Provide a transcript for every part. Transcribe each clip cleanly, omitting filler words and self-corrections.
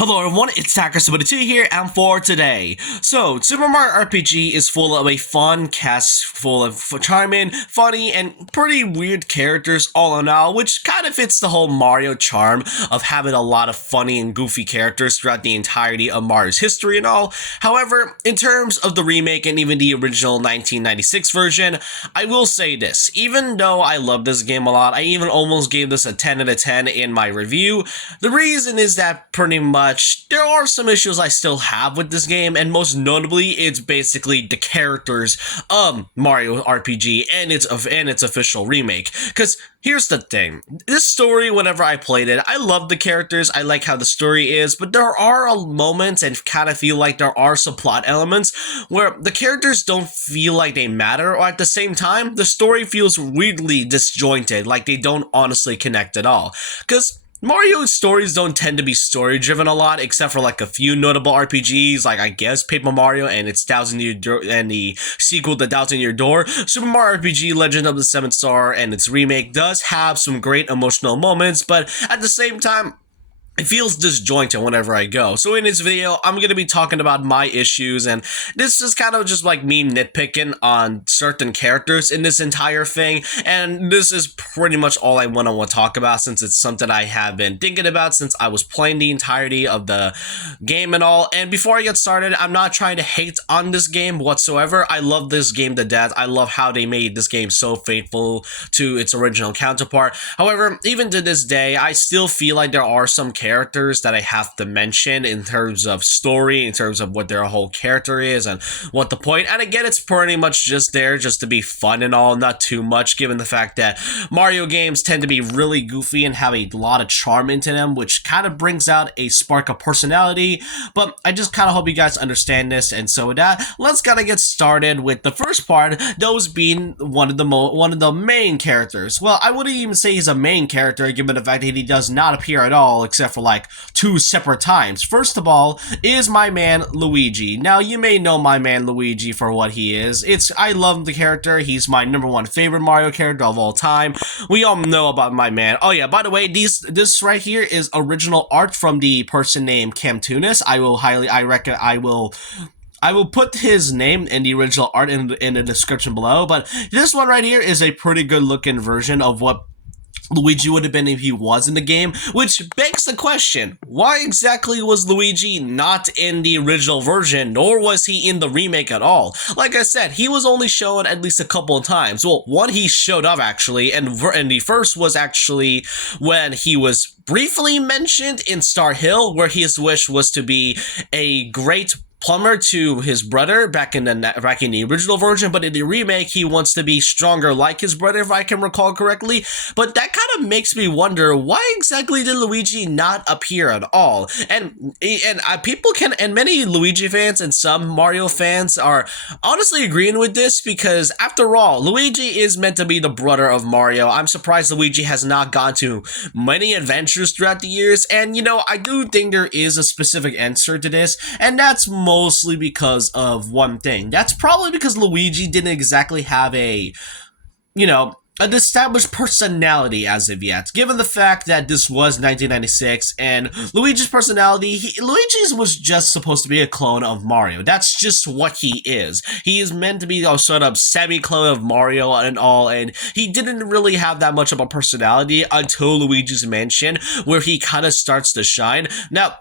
Hello everyone, it's Tacker72 here, and for today. So, Super Mario RPG is full of a fun cast full of charming, funny, and pretty weird characters all in all, which kind of fits the whole Mario charm of having a lot of funny and goofy characters throughout the entirety of Mario's history and all. However, in terms of the remake and even the original 1996 version, I will say this, even though I love this game a lot, I even almost gave this a 10 out of 10 in my review. The reason is that pretty much there are some issues I still have with this game, and most notably, it's basically the characters of Mario RPG and its official remake. Because here's the thing, this story, whenever I played it, I love the characters, I like how the story is, but there are moments and kind of feel like there are some plot elements where the characters don't feel like they matter, or at the same time, the story feels weirdly disjointed, like they don't honestly connect at all. Because Mario's stories don't tend to be story-driven a lot, except for like a few notable RPGs, like I guess Paper Mario and its Thousand Year Door and the sequel to Thousand Year Door. Super Mario RPG Legend of the Seventh Star and its remake does have some great emotional moments, but at the same time, it feels disjointed whenever I go. So in this video, I'm going to be talking about my issues, and this is kind of just like me nitpicking on certain characters in this entire thing, and this is pretty much all I want to talk about since it's something I have been thinking about since I was playing the entirety of the game and all. And before I get started, I'm not trying to hate on this game whatsoever. I love this game to death. I love how they made this game so faithful to its original counterpart. However, even to this day, I still feel like there are some characters that I have to mention in terms of story, in terms of what their whole character is and what the point. And again, it's pretty much just there just to be fun and all, not too much, given the fact that Mario games tend to be really goofy and have a lot of charm into them, which kind of brings out a spark of personality. But I just kind of hope you guys understand this. And so with that, let's kind of get started with the first part, those being one of the main characters. Well, I wouldn't even say he's a main character, given the fact that he does not appear at all, except for like two separate times. First of all is my man Luigi. Now, you may know my man Luigi for what he is. I love the character. He's my #1 favorite Mario character of all time. We all know about my man. Oh yeah, by the way, this right here is original art from the person named Cam Tunis. I will put his name in the original art in the description below, but this one right here is a pretty good looking version of what Luigi would have been if he was in the game, which begs the question, why exactly was Luigi not in the original version, nor was he in the remake at all? Like I said, he was only shown at least a couple of times. Well, one, he showed up actually, and the first was actually when he was briefly mentioned in Star Hill, where his wish was to be a great plumber to his brother back in the original version, but in the remake he wants to be stronger like his brother, if I can recall correctly. But that kind of makes me wonder, why exactly did Luigi not appear at all? And people can, and many Luigi fans and some Mario fans are honestly agreeing with this, because after all, Luigi is meant to be the brother of Mario. I'm surprised Luigi has not gone to many adventures throughout the years, and you know, I do think there is a specific answer to this, and that's mostly because of one thing. That's probably because Luigi didn't exactly have an established personality as of yet, given the fact that this was 1996 and Luigi's personality, Luigi's was just supposed to be a clone of Mario. That's just what he is. He is meant to be a sort of semi-clone of Mario and all, and he didn't really have that much of a personality until Luigi's Mansion, where he kind of starts to shine. Now,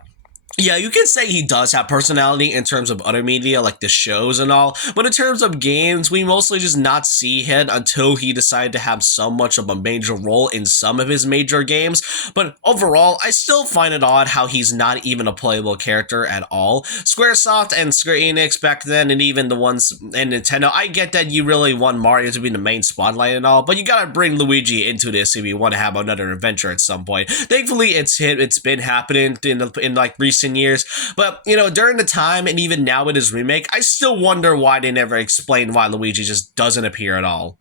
yeah, you can say he does have personality in terms of other media, like the shows and all, but in terms of games, we mostly just not see him until he decided to have so much of a major role in some of his major games. But overall, I still find it odd how he's not even a playable character at all. Squaresoft and Square Enix back then, and even the ones in Nintendo, I get that you really want Mario to be the main spotlight and all, but you gotta bring Luigi into this if you want to have another adventure at some point. Thankfully, it's been happening in like recent years, but you know, during the time and even now with his remake, I still wonder why they never explained why Luigi just doesn't appear at all.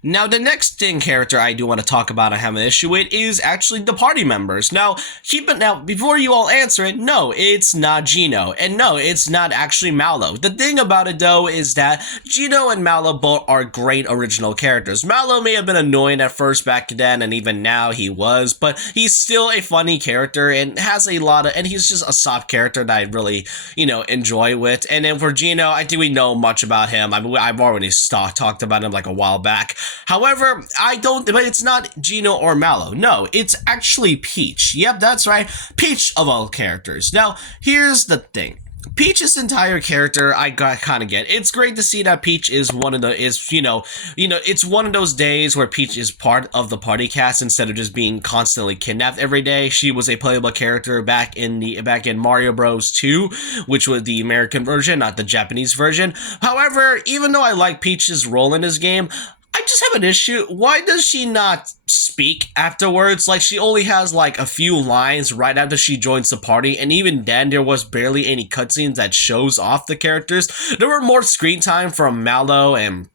Now, the next thing character I do want to talk about I have an issue with is actually the party members. Now, keep it now, before you all answer it, no, it's not Gino. And no, it's not actually Mallow. The thing about it though is that Gino and Mallow both are great original characters. Mallow may have been annoying at first back then, and even now he was, but he's still a funny character and has a lot of, and he's just a soft character that I really, enjoy with. And then for Gino, I think we know much about him. I mean, I've already talked about him like a while back. However, but it's not Gino or Mallow. No, it's actually Peach. Yep, that's right. Peach of all characters. Now, here's the thing. Peach's entire character, I kind of get. It's great to see that Peach is it's one of those days where Peach is part of the party cast instead of just being constantly kidnapped every day. She was a playable character back in Mario Bros. 2, which was the American version, not the Japanese version. However, even though I like Peach's role in this game, I just have an issue. Why does she not speak afterwards? Like, she only has like a few lines right after she joins the party, and even then there was barely any cutscenes that shows off the characters. There were more screen time from Mallow and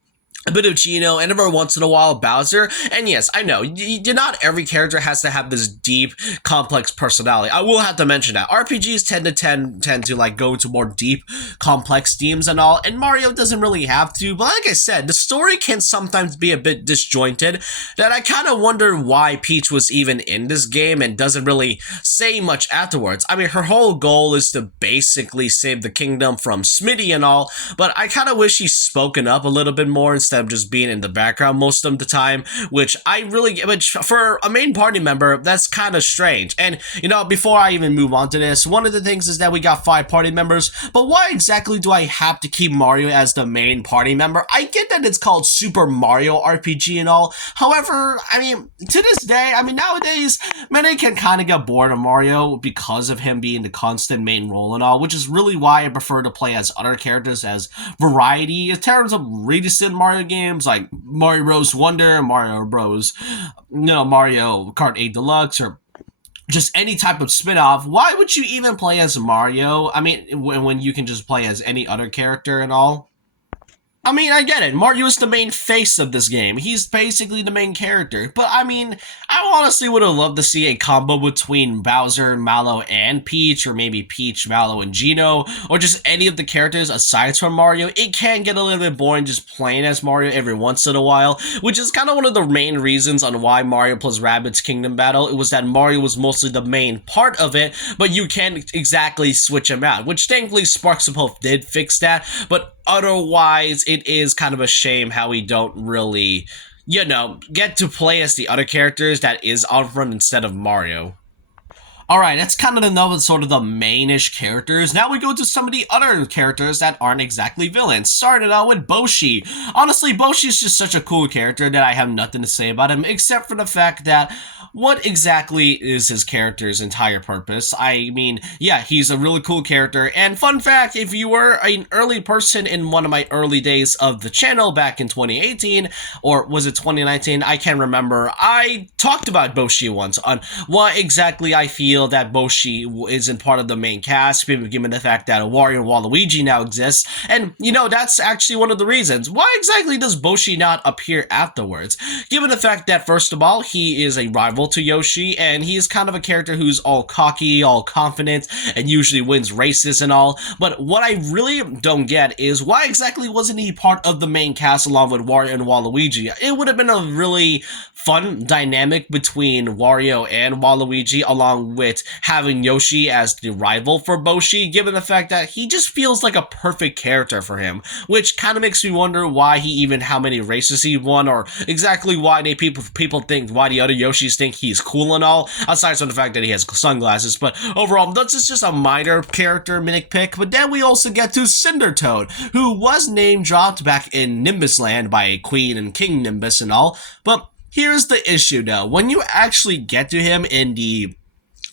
a bit of Gino, and every once in a while Bowser. And yes, I know, not every character has to have this deep, complex personality. I will have to mention that RPGs tend to like go to more deep, complex themes and all, and Mario doesn't really have to. But like I said, the story can sometimes be a bit disjointed, that I kind of wonder why Peach was even in this game and doesn't really say much afterwards. I mean, her whole goal is to basically save the kingdom from Smitty and all, but I kind of wish she's spoken up a little bit more instead of just being in the background most of the time, which for a main party member, that's kind of strange. And, before I even move on to this, one of the things is that we got 5 party members, but why exactly do I have to keep Mario as the main party member? I get that it's called Super Mario RPG and all. However, I mean, to this day, nowadays, many can kind of get bored of Mario because of him being the constant main role and all, which is really why I prefer to play as other characters as variety in terms of recent Mario games like Mario Bros. Wonder, Mario Kart 8 Deluxe, or just any type of spin-off. Why would you even play as Mario? I mean, when you can just play as any other character and all. I mean, I get it. Mario is the main face of this game. He's basically the main character. But I mean, I honestly would have loved to see a combo between Bowser, Mallow, and Peach, or maybe Peach, Mallow, and Gino, or just any of the characters aside from Mario. It can get a little bit boring just playing as Mario every once in a while, which is kind of one of the main reasons on why Mario plus Rabbids Kingdom Battle. It was that Mario was mostly the main part of it, but you can't exactly switch him out, which thankfully Sparks of Hope did fix that, but otherwise, it is kind of a shame how we don't really, get to play as the other characters that is on front instead of Mario. Alright, that's kind of another sort of the mainish characters. Now we go to some of the other characters that aren't exactly villains. Started out with Boshi. Honestly, Boshi is just such a cool character that I have nothing to say about him, except for the fact that what exactly is his character's entire purpose? I mean, yeah, he's a really cool character, and fun fact, if you were an early person in one of my early days of the channel back in 2018, or was it 2019? I can't remember. I talked about Boshi once on why exactly I feel that Boshi isn't part of the main cast, given the fact that Wario and Waluigi now exists, and, that's actually one of the reasons. Why exactly does Boshi not appear afterwards? Given the fact that, first of all, he is a rival to Yoshi, and he's kind of a character who's all cocky, all confident, and usually wins races and all. But what I really don't get is why exactly wasn't he part of the main cast along with Wario and Waluigi? It would have been a really fun dynamic between Wario and Waluigi, along with having Yoshi as the rival for Boshi, given the fact that he just feels like a perfect character for him, which kind of makes me wonder how many races he won, or exactly why people think, why the other Yoshis think he's cool and all, aside from the fact that he has sunglasses. But overall, that's just a minor character nitpick. But then we also get to Cinder Toad, who was name dropped back in Nimbus Land by Queen and King Nimbus and all. But here's the issue though, when you actually get to him in the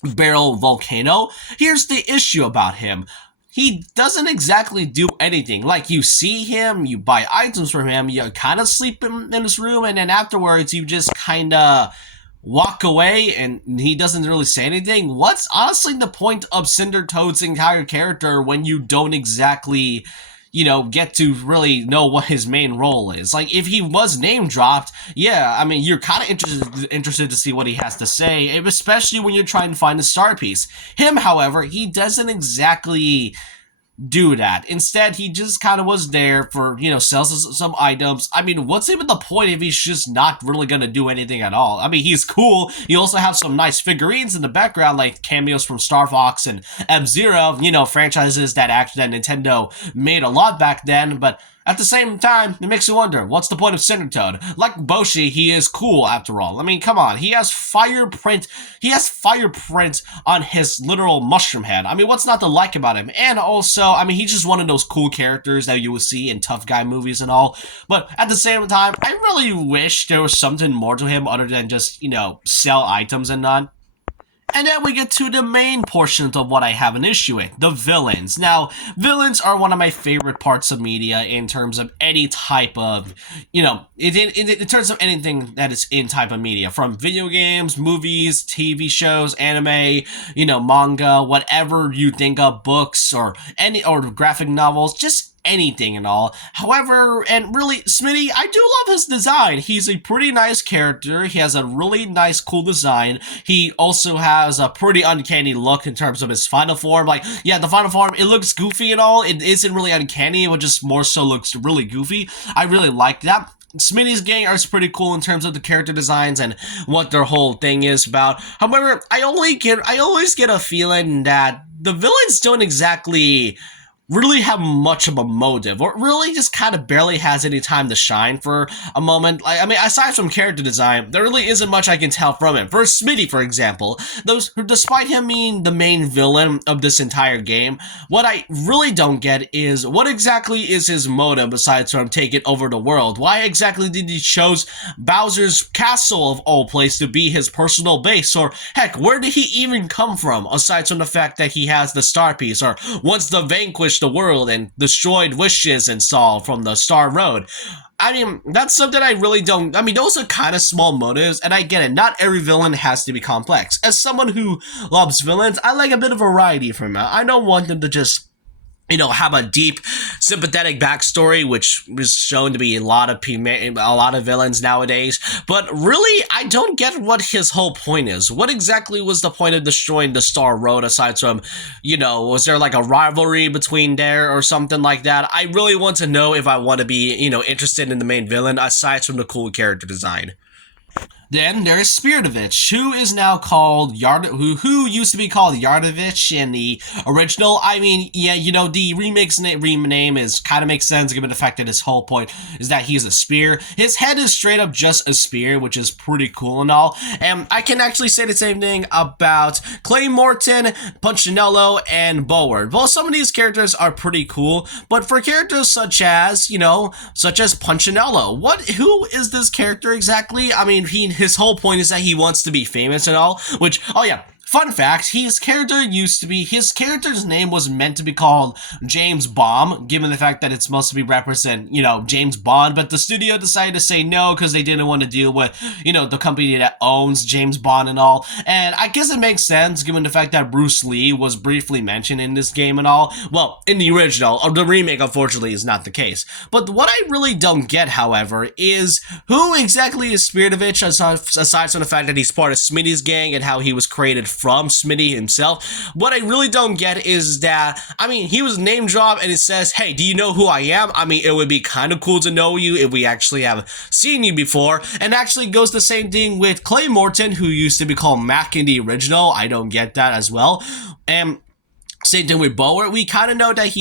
Barrel Volcano, here's the issue about him. He doesn't exactly do anything. Like, you see him, you buy items from him, you kind of sleep in his room, and then afterwards you just kind of walk away and he doesn't really say anything. What's honestly the point of Cinder Toad's entire character when you don't exactly get to really know what his main role is. Like, if he was name dropped, yeah, I mean, you're kind of interested to see what he has to say, especially when you're trying to find a star piece. Him, however, he doesn't exactly do that. Instead, he just kind of was there for, sells some items. I mean, what's even the point if he's just not really going to do anything at all? I mean, he's cool. You also have some nice figurines in the background, like cameos from Star Fox and F-Zero, franchises that Nintendo made a lot back then, but at the same time, it makes you wonder, what's the point of Toad? Like Boshi, he is cool after all. I mean, come on, he has fire print on his literal mushroom head. I mean, what's not to like about him? And also, I mean, he's just one of those cool characters that you would see in tough guy movies and all. But at the same time, I really wish there was something more to him other than just, sell items and not. And then we get to the main portion of what I have an issue with, the villains. Now, villains are one of my favorite parts of media in terms of any type of, in terms of anything that is in type of media, from video games, movies, TV shows, anime, manga, whatever you think of, books, or graphic novels, just anything and all. However, and really, Smitty, I do love his design. He's a pretty nice character. He has a really nice, cool design. He also has a pretty uncanny look in terms of his final form. Like, yeah, the final form, it looks goofy and all. It isn't really uncanny. It just more so looks really goofy. I really like that. Smitty's gang is pretty cool in terms of the character designs and what their whole thing is about. However, I always get a feeling that the villains don't exactly really have much of a motive, or really just kind of barely has any time to shine for a moment. Like, I mean, aside from character design, there really isn't much I can tell from him. For Smitty, for example, despite him being the main villain of this entire game, what I really don't get is what exactly is his motive besides from taking over the world? Why exactly did he choose Bowser's castle of all places to be his personal base? Or heck, where did he even come from aside from the fact that he has the star piece, or wants to vanquish the world and destroyed wishes and Saul from the Star Road? I mean, that's something I really don't. I mean, those are kind of small motives, and I get it. Not every villain has to be complex. As someone who loves villains, I like a bit of variety from it. I don't want them to just have a deep, sympathetic backstory, which is shown to be a lot of villains nowadays. But really, I don't get what his whole point is. What exactly was the point of destroying the Star Road, aside from, was there like a rivalry between there or something like that? I really want to know if I want to be, interested in the main villain, aside from the cool character design. Then there is Spiridovich, who is now called who used to be called Yardovich in the original. I mean, yeah, the rename is kind of makes sense given the fact that his whole point is that he's a spear. His head is straight up just a spear, which is pretty cool and all. And I can actually say the same thing about Clay Morton, Punchinello, and Boward. Well, some of these characters are pretty cool, but for characters such as Punchinello, who is this character exactly? I mean, his whole point is that he wants to be famous and all, which, oh yeah, fun fact, his character's name was meant to be called James Bomb, given the fact that it's supposed to be represent, James Bond, but the studio decided to say no because they didn't want to deal with, the company that owns James Bond and all. And I guess it makes sense given the fact that Bruce Lee was briefly mentioned in this game and all. Well, in the original, or the remake, unfortunately, is not the case. But what I really don't get, however, is who exactly is Spiridovich, aside from the fact that he's part of Smitty's gang and how he was created from Smitty himself. What I really don't get is that, I mean, he was name dropped and it says, hey, do you know who I am? I mean, it would be kind of cool to know you if we actually have seen you before. And actually goes the same thing with Clay Morton, who used to be called Mac in the original. I don't get that as well. And same thing with Bowyer. We kind of know that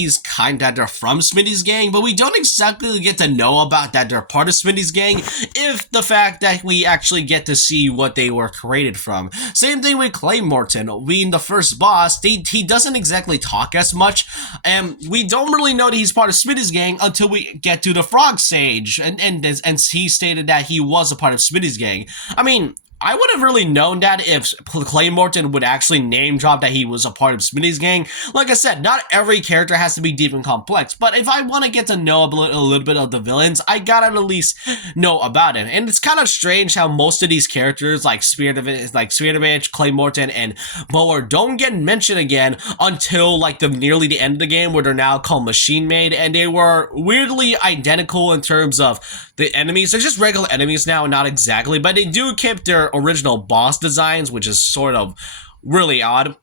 they're from Smitty's gang, but we don't exactly get to know about that they're part of Smitty's gang, if the fact that we actually get to see what they were created from. Same thing with Clay Morton. Being the first boss, he doesn't exactly talk as much, and we don't really know that he's part of Smitty's gang until we get to the Frog Sage, and he stated that he was a part of Smitty's gang. I mean, I would have really known that if Clay Morton would actually name drop that he was a part of Smitty's gang. Like I said, not every character has to be deep and complex, but if I want to get to know a little bit of the villains, I gotta at least know about it. And it's kind of strange how most of these characters, like Spiridovich, Clay Morton, and Boer, don't get mentioned again until like nearly the end of the game, where they're now called Machine Made, and they were weirdly identical in terms of the enemies. They're just regular enemies now, not exactly, but they do keep their original boss designs, which is sort of really odd.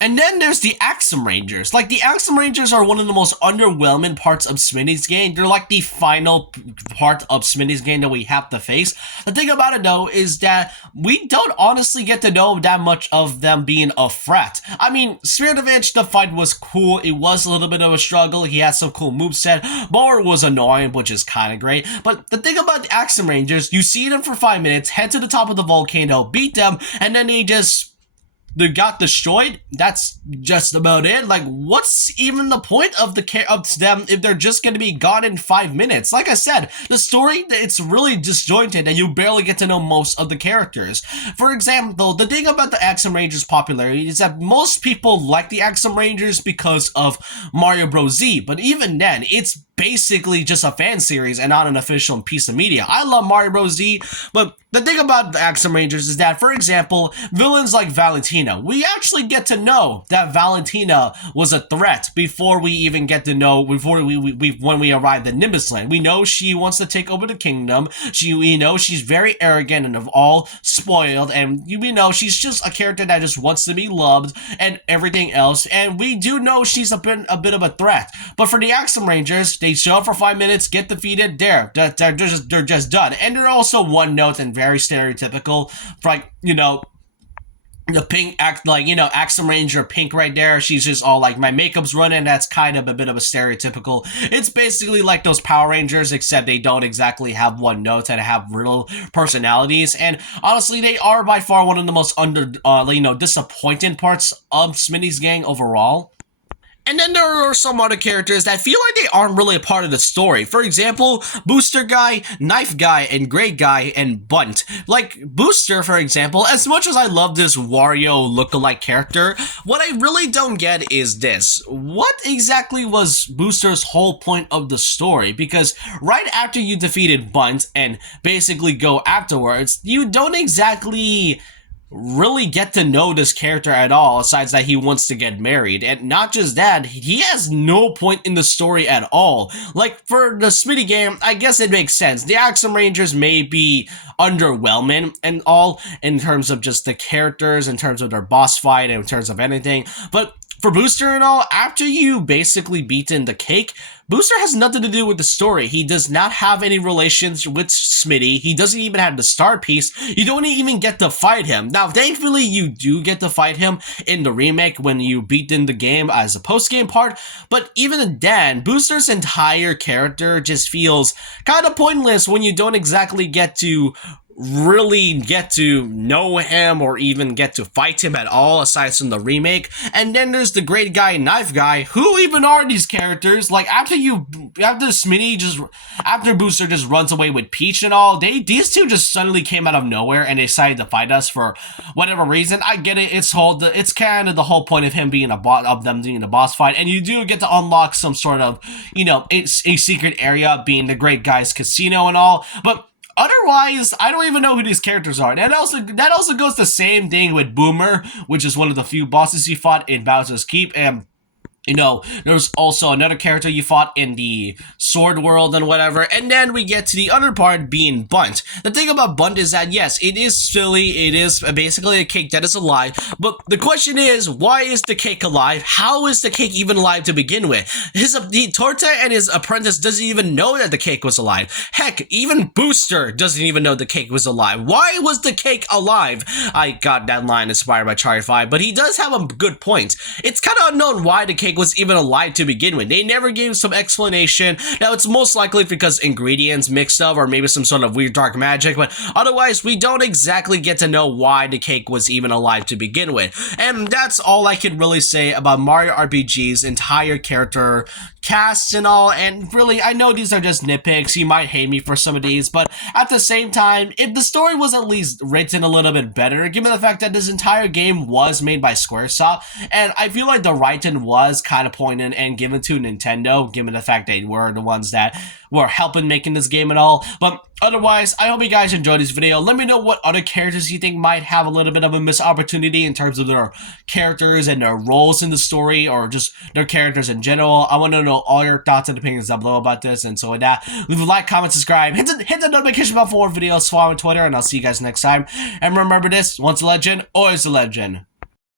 And then there's the Axum Rangers. Like, the Axum Rangers are one of the most underwhelming parts of Smitty's game. They're like the final part of Smitty's game that we have to face. The thing about it, though, is that we don't honestly get to know that much of them being a threat. I mean, Spiridovich, the fight was cool. It was a little bit of a struggle. He had some cool moveset. Boer was annoying, which is kind of great. But the thing about the Axum Rangers, you see them for 5 minutes, head to the top of the volcano, beat them, and then they got destroyed. That's just about it. Like, what's even the point of them if they're just going to be gone in 5 minutes? Like I said, the story, it's really disjointed and you barely get to know most of the characters. For example, the thing about the Axum Rangers popularity is that most people like the Axum Rangers because of Mario Bros. Z, but even then, it's basically just a fan series and not an official piece of media. I love Mario Bros. Z, but the thing about the Axum Rangers is that, for example, villains like Valentina, we actually get to know that Valentina was a threat before we even get to know, when we arrived at Nimbus Land. We know she wants to take over the kingdom. We know she's very arrogant and of all spoiled, and we know she's just a character that just wants to be loved and everything else, and we do know she's a bit of a threat. But for the Axum Rangers, they show up for 5 minutes, get defeated, they're just done. And they're also one note and very stereotypical, like, the pink Axum Ranger Pink right there. She's just all like, my makeup's running. That's kind of a bit of a stereotypical. It's basically like those Power Rangers, except they don't exactly have one note and have real personalities. And honestly, they are by far one of the most disappointing parts of Smitty's gang overall. And then there are some other characters that feel like they aren't really a part of the story. For example, Booster Guy, Knife Guy, and Great Guy, and Bunt. Like, Booster, for example, as much as I love this Wario lookalike character, what I really don't get is this. What exactly was Booster's whole point of the story? Because right after you defeated Bunt and basically go afterwards, you don't exactly really get to know this character at all, aside that he wants to get married. And not just that, he has no point in the story at all. Like, for the Smitty game, I guess it makes sense. The Axum Rangers may be underwhelming and all in terms of just the characters, in terms of their boss fight, in terms of anything, but for Booster and all, after you basically beaten the cake, Booster has nothing to do with the story. He does not have any relations with Smitty. He doesn't even have the star piece. You don't even get to fight him. Now, thankfully, you do get to fight him in the remake when you beat in the game as a post-game part, but even then, Booster's entire character just feels kind of pointless when you don't exactly get to really get to know him or even get to fight him at all aside from the remake. And then there's the Great Guy, Knife Guy. Who even are these characters? Like, after Booster just runs away with Peach and all, these two just suddenly came out of nowhere and decided to fight us for whatever reason. I get it. It's kind of the whole point of him being them doing the boss fight, and you do get to unlock some sort of, a secret area, being the Great Guy's casino and all, but otherwise, I don't even know who these characters are. And that also goes the same thing with Boomer, which is one of the few bosses you fought in Bowser's Keep, and there's also another character you fought in the Sword World and whatever. And then we get to the other part being Bunt. The thing about Bunt is that, yes, it is silly. It is basically a cake that is alive. But the question is, why is the cake alive? How is the cake even alive to begin with? The Torta and his apprentice doesn't even know that the cake was alive. Heck, even Booster doesn't even know the cake was alive. Why was the cake alive? I got that line inspired by Charlie 5, but he does have a good point. It's kind of unknown why the cake was even alive to begin with. They never gave some explanation. Now, it's most likely because ingredients mixed up or maybe some sort of weird dark magic, but otherwise, we don't exactly get to know why the cake was even alive to begin with. And that's all I can really say about Mario RPG's entire character cast and all. And really, I know these are just nitpicks. You might hate me for some of these, but at the same time, if the story was at least written a little bit better, given the fact that this entire game was made by Squaresoft, and I feel like the writing was kind of pointed and given to Nintendo, given the fact they were the ones that were helping making this game and all. But otherwise, I hope you guys enjoyed this video. Let me know what other characters you think might have a little bit of a missed opportunity in terms of their characters and their roles in the story, or just their characters in general. I want to know all your thoughts and opinions down below about this. And so with that, leave a like, comment, subscribe, hit the notification bell for more videos, follow me on Twitter, and I'll see you guys next time. And remember this, once a legend, always a legend.